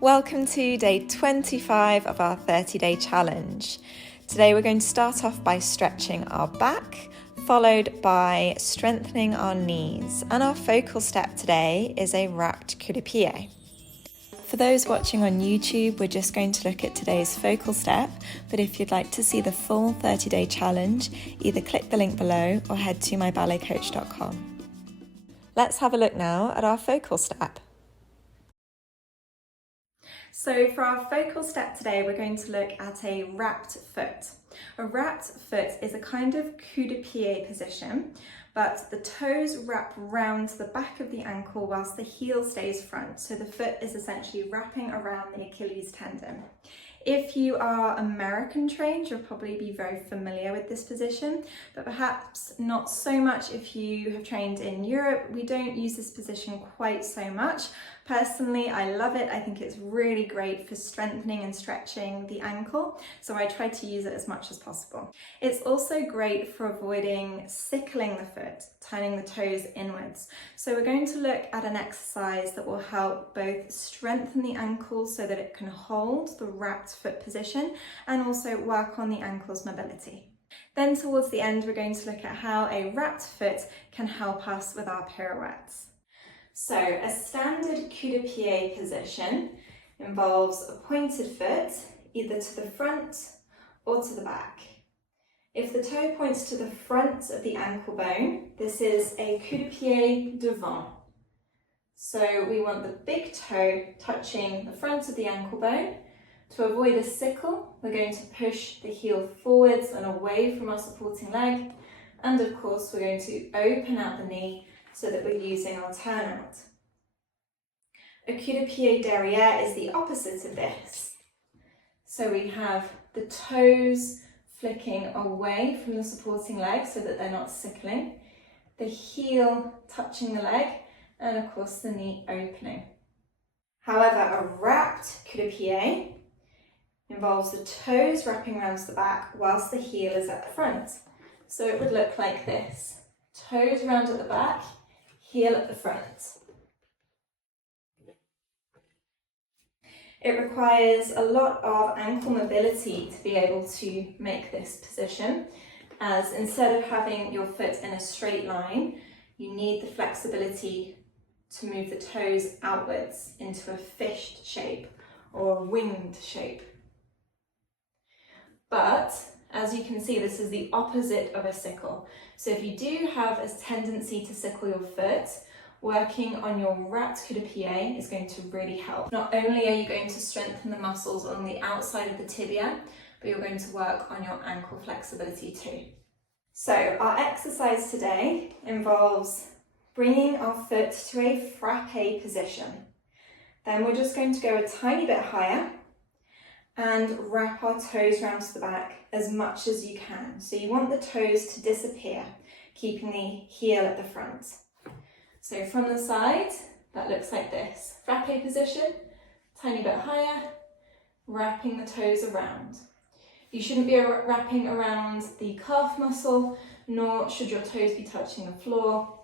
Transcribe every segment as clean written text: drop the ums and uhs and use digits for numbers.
Welcome to day 25 of our 30-day challenge. Today we're going to start off by stretching our back, followed by strengthening our knees. And our focal step today is a wrapped coup de pied. For those watching on YouTube, we're just going to look at today's focal step, but if you'd like to see the full 30-day challenge, either click the link below or head to myballetcoach.com. Let's have a look now at our focal step. So for our focal step today, we're going to look at a wrapped foot. A wrapped foot is a kind of coup de pied position, but the toes wrap round the back of the ankle whilst the heel stays front. So the foot is essentially wrapping around the Achilles tendon. If you are American trained, you'll probably be very familiar with this position, but perhaps not so much if you have trained in Europe. We don't use this position quite so much. Personally, I love it. I think it's really great for strengthening and stretching the ankle, so I try to use it as much as possible. It's also great for avoiding sickling the foot, turning the toes inwards. So we're going to look at an exercise that will help both strengthen the ankle so that it can hold the wrapped foot position and also work on the ankle's mobility. Then towards the end, we're going to look at how a wrapped foot can help us with our pirouettes. So a standard coup de pied position involves a pointed foot either to the front or to the back. If the toe points to the front of the ankle bone, this is a coup de pied devant. So we want the big toe touching the front of the ankle bone. To avoid a sickle, we're going to push the heel forwards and away from our supporting leg. And of course, we're going to open out the knee so that we're using our turnout. A coup de pied derrière is the opposite of this. So we have the toes flicking away from the supporting leg so that they're not sickling, the heel touching the leg, and of course the knee opening. However, a wrapped coup de pied involves the toes wrapping around the back whilst the heel is at the front. So it would look like this. Toes round at the back, heel at the front. It requires a lot of ankle mobility to be able to make this position, as instead of having your foot in a straight line, you need the flexibility to move the toes outwards into a fished shape or a winged shape. But as you can see, this is the opposite of a sickle. So if you do have a tendency to sickle your foot, working on your wrapped coup de pied is going to really help. Not only are you going to strengthen the muscles on the outside of the tibia, but you're going to work on your ankle flexibility too. So our exercise today involves bringing our foot to a frappe position. Then we're just going to go a tiny bit higher and wrap our toes round to the back as much as you can. So you want the toes to disappear, keeping the heel at the front. So from the side, that looks like this. Frappe position, tiny bit higher, wrapping the toes around. You shouldn't be wrapping around the calf muscle, nor should your toes be touching the floor.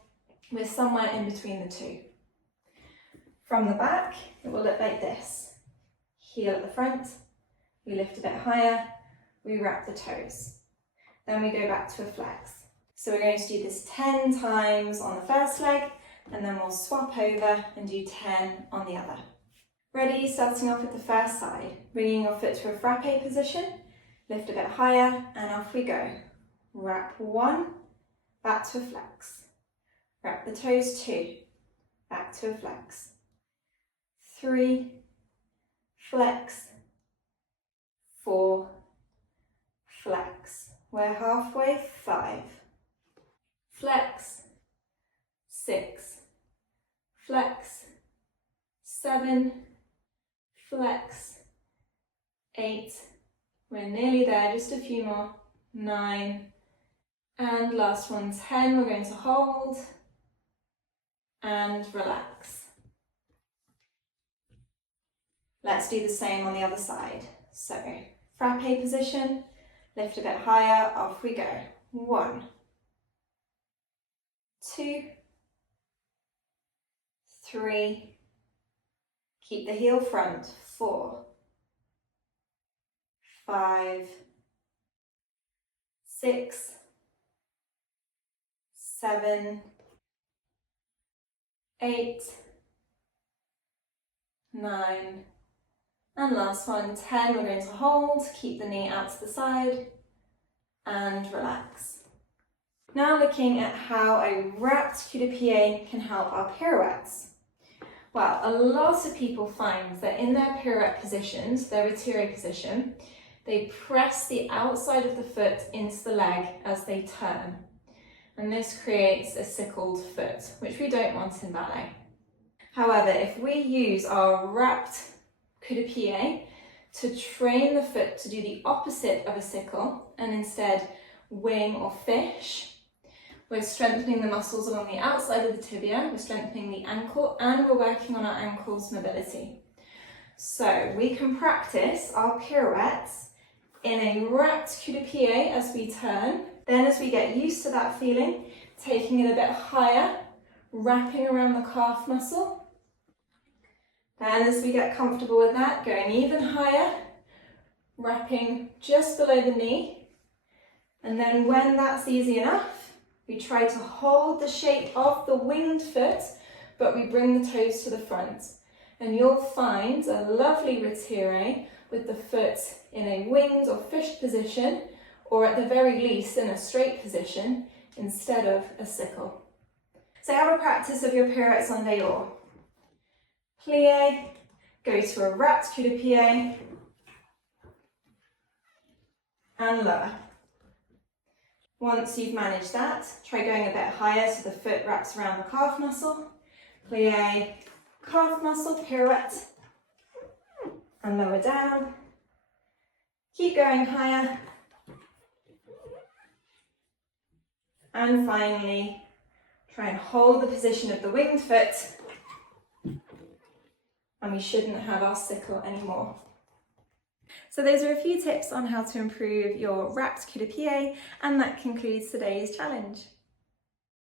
We're somewhere in between the two. From the back, it will look like this. Heel at the front, we lift a bit higher, we wrap the toes. Then we go back to a flex. So we're going to do this 10 times on the first leg, and then we'll swap over and do 10 on the other. Ready? Starting off with the first side. Bringing your foot to a frappe position, lift a bit higher, and off we go. Wrap one, back to a flex. Wrap the toes two, back to a flex. 3, flex, 4, flex. We're halfway, 5, flex, 6, flex, 7, flex, 8, we're nearly there, just a few more, 9, and last one, 10, we're going to hold and relax. Let's do the same on the other side. So, frappe position, lift a bit higher, off we go. 1, 2, 3, keep the heel front, 4, 5, 6, 7, 8, 9, and last one, 10. We're going to hold, keep the knee out to the side, and relax. Now looking at how a wrapped coup de pied can help our pirouettes. Well, a lot of people find that in their pirouette positions, their retire position, they press the outside of the foot into the leg as they turn. And this creates a sickled foot, which we don't want in ballet. However, if we use our wrapped coup de pied to train the foot to do the opposite of a sickle and instead wing or fish, we're strengthening the muscles along the outside of the tibia, we're strengthening the ankle, and we're working on our ankle's mobility. So we can practice our pirouettes in a wrapped coup de pied as we turn. Then as we get used to that feeling, taking it a bit higher, wrapping around the calf muscle. Then as we get comfortable with that, going even higher, wrapping just below the knee. And then when that's easy enough, we try to hold the shape of the winged foot, but we bring the toes to the front. And you'll find a lovely retire with the foot in a winged or fished position, or at the very least in a straight position instead of a sickle. So have a practice of your pirouettes on day or. Plie, go to a wrapped coup de pied, and lower. Once you've managed that, try going a bit higher so the foot wraps around the calf muscle. Plie, calf muscle, pirouette, and lower down. Keep going higher. And finally, try and hold the position of the winged foot. And we shouldn't have our sickle anymore. So those are a few tips on how to improve your wrapped coup de pied, and that concludes today's challenge.